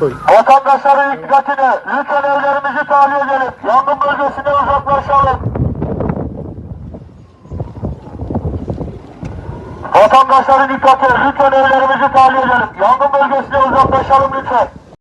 Vatandaşların dikkatine, lütfen evlerimizi tahliye edelim. Yangın bölgesine uzaklaşalım. Vatandaşların dikkatine, lütfen evlerimizi tahliye edelim. Yangın bölgesine uzaklaşalım lütfen.